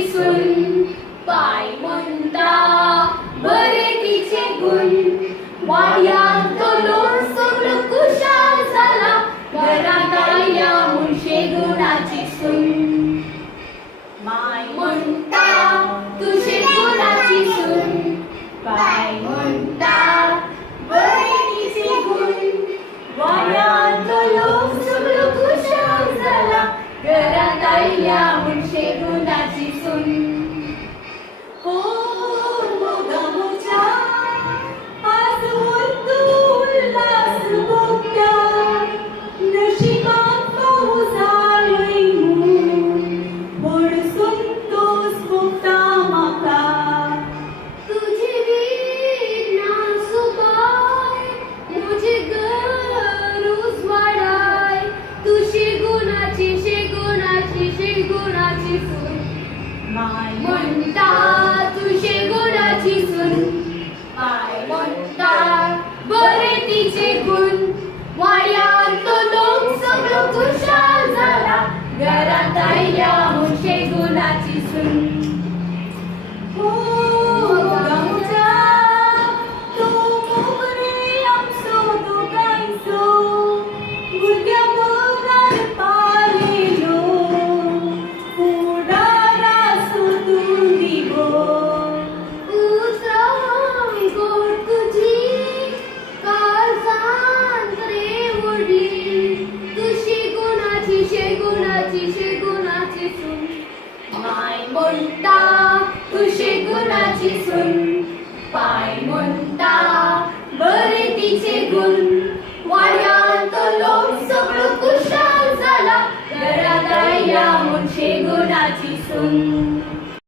गुणाची सून पाय म्हणता बरे तिचे गुण वाड्यात तो लोण सगळं कुशाल झाला घरात आल्या मुळशे गुणाची सून माय म्हणता तुझे गुणाची सून पाय म्हणता बरे तिचे गुण वाड्यात तो लोण सगळं कुशाल झाला घरात आल्या मुळशे गुणाची सून माय म्हणता तुझे गुणाची सून माय म्हणता बरे तिचे गुण वाड्यात तो लोक सगळं खुशाल झाला घरात आल्या मुळशे गुणाची सून माय म्हणता तुझे गुणाची सून पाय म्हणता बरे तिचे गुण वाड्यात तो लोक सगळं खुशाल झाला घरात आल्या मुळशे गुणाची सून